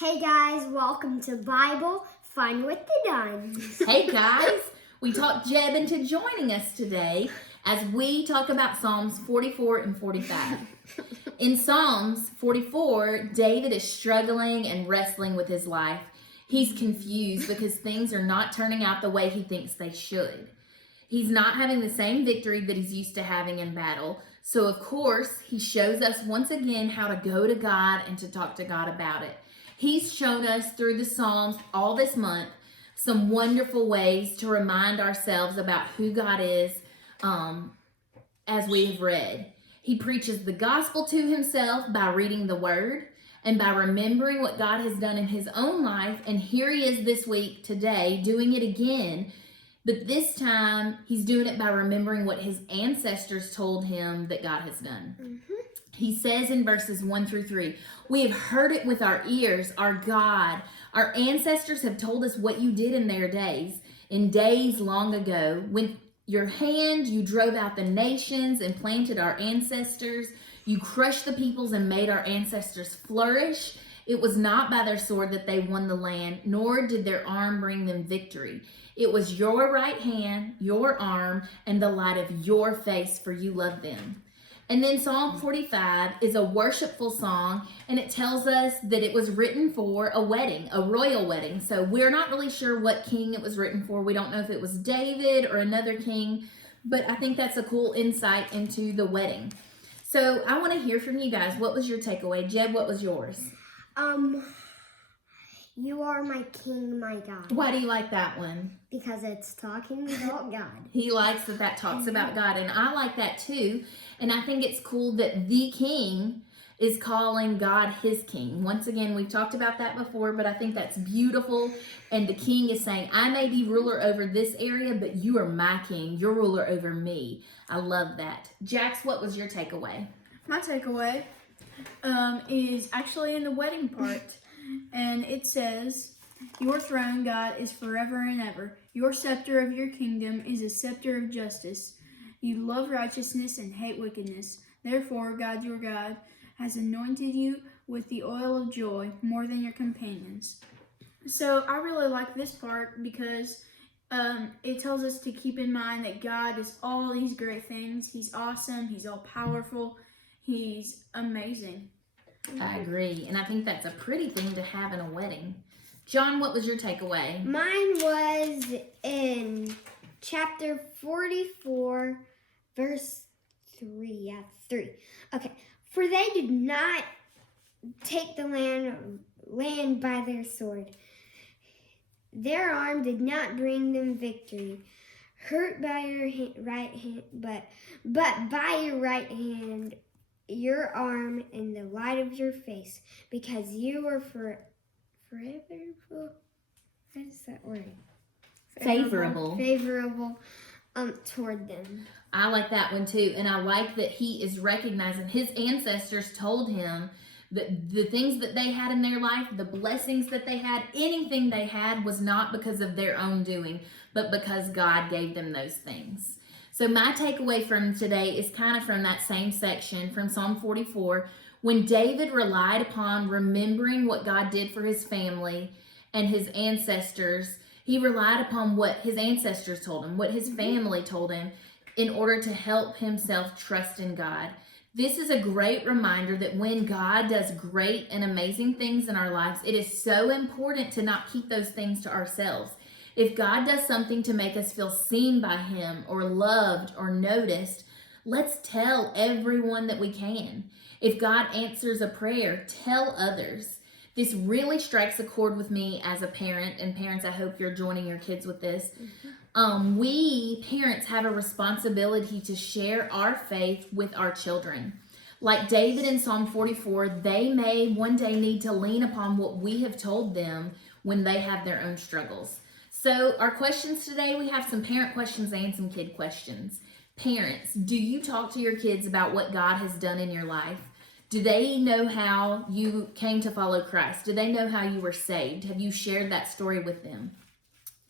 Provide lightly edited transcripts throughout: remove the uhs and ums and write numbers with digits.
Hey guys, welcome to Bible Fun with the Duns. Hey guys, we talked Jeb into joining us today as we talk about Psalms 44 and 45. In Psalms 44, David is struggling and wrestling with his life. He's confused because things are not turning out the way he thinks they should. He's not having the same victory that he's used to having in battle. So, of course, he shows us once again how to go to God and to talk to God about it. He's shown us through the Psalms all this month some wonderful ways to remind ourselves about who God is as we have read. He preaches the gospel to himself by reading the word and by remembering what God has done in his own life. And here he is this week, today, doing it again. But this time, he's doing it by remembering what his ancestors told him that God has done. He says in verses 1 through 3, "We have heard it with our ears, our God. Our ancestors have told us what you did in their days, in days long ago. With your hand, you drove out the nations and planted our ancestors. You crushed the peoples and made our ancestors flourish. It was not by their sword that they won the land, nor did their arm bring them victory. It was your right hand, your arm, and the light of your face, for you loved them." And then Psalm 45 is a worshipful song, and it tells us that it was written for a wedding, a royal wedding. So we're not really sure what king it was written for. We don't know if it was David or another king, but I think that's a cool insight into the wedding. So I want to hear from you guys. What was your takeaway? Jeb, what was yours? You are my king, my God. Why do you like that one? Because it's talking about God. He likes that talks about God, and I like that too. And I think it's cool that the king is calling God his king. Once again, we've talked about that before, but I think that's beautiful. And the king is saying, I may be ruler over this area, but you are my king. You're ruler over me. I love that. Jax, what was your takeaway? My takeaway is actually in the wedding part. And it says, "Your throne, God, is forever and ever. Your scepter of your kingdom is a scepter of justice. You love righteousness and hate wickedness. Therefore, God, your God, has anointed you with the oil of joy more than your companions." So I really like this part because it tells us to keep in mind that God is all these great things. He's awesome. He's all powerful. He's amazing. I agree. And I think that's a pretty thing to have in a wedding. John, what was your takeaway? Mine was in chapter 44, verse 3. Yeah, 3. Okay. "For they did not take the land by their sword. Their arm did not bring them victory. Hurt by your right hand, but by your right hand, your arm, and the light of your face, because you were forever." What is that word? Favorable. Favorable toward them. I like that one too. And I like that he is recognizing his ancestors told him that the things that they had in their life, the blessings that they had, anything they had was not because of their own doing, but because God gave them those things. So my takeaway from today is kind of from that same section from Psalm 44. When David relied upon remembering what God did for his family and his ancestors, he relied upon what his ancestors told him, what his family told him, in order to help himself trust in God. This is a great reminder that when God does great and amazing things in our lives, it is so important to not keep those things to ourselves. If God does something to make us feel seen by him or loved or noticed, let's tell everyone that we can. If God answers a prayer, tell others. This really strikes a chord with me as a parent, and parents, I hope you're joining your kids with this. We parents have a responsibility to share our faith with our children. Like David in Psalm 44, they may one day need to lean upon what we have told them when they have their own struggles. So our questions today, we have some parent questions and some kid questions. Parents, do you talk to your kids about what God has done in your life? Do they know how you came to follow Christ? Do they know how you were saved? Have you shared that story with them?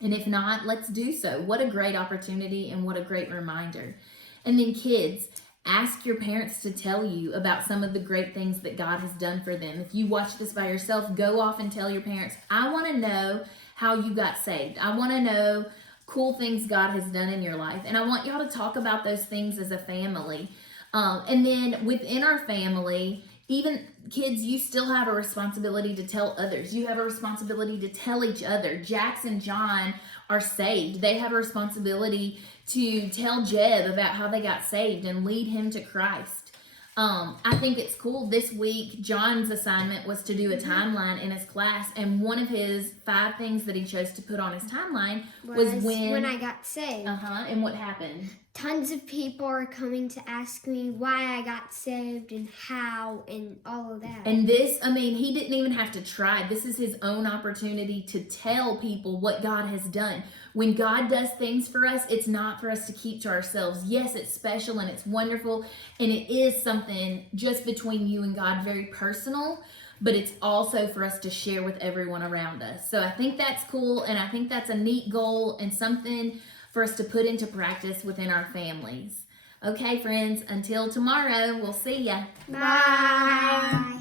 And if not, let's do so. What a great opportunity and what a great reminder. And then kids, Ask your parents to tell you about some of the great things that God has done for them. If you watch this by yourself, go off and tell your parents, I want to know how you got saved. I want to know cool things God has done in your life. And I want y'all to talk about those things as a family. And then within our family, even kids, you still have a responsibility to tell others. You have a responsibility to tell each other. Jax and John are saved. They have a responsibility to tell Jeb about how they got saved and lead him to Christ. I think it's cool. This week, John's assignment was to do a timeline in his class, and one of his 5 things that he chose to put on his timeline was when I got saved. and what happened. Tons of people are coming to ask me why I got saved and how and all of that. And this, I mean, he didn't even have to try. This is his own opportunity to tell people what God has done. When God does things for us, it's not for us to keep to ourselves. Yes, it's special and it's wonderful, and it is something just between you and God, very personal, but it's also for us to share with everyone around us. So I think that's cool, and I think that's a neat goal and something for us to put into practice within our families. Okay, friends, until tomorrow, we'll see ya. Bye.